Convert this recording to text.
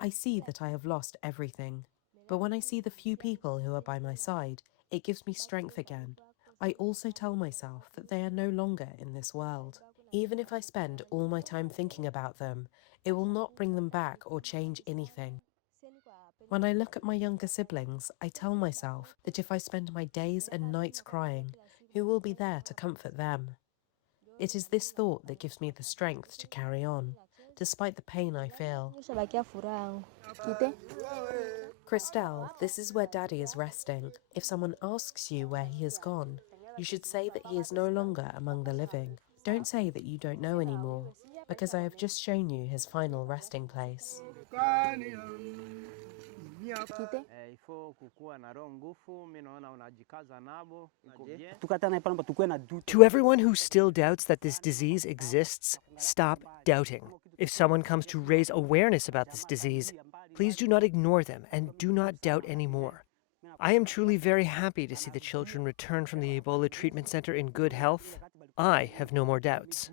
I see that I have lost everything, but when I see the few people who are by my side, it gives me strength again. I also tell myself that they are no longer in this world. Even if I spend all my time thinking about them, it will not bring them back or change anything. When I look at my younger siblings, I tell myself that if I spend my days and nights crying, who will be there to comfort them? It is this thought that gives me the strength to carry on, despite the pain I feel. Christelle, this is where Daddy is resting. If someone asks you where he has gone, you should say that he is no longer among the living. Don't say that you don't know anymore, because I have just shown you his final resting place. To everyone who still doubts that this disease exists, stop doubting. If someone comes to raise awareness about this disease, please do not ignore them and do not doubt anymore. I am truly very happy to see the children return from the Ebola treatment center in good health. I have no more doubts.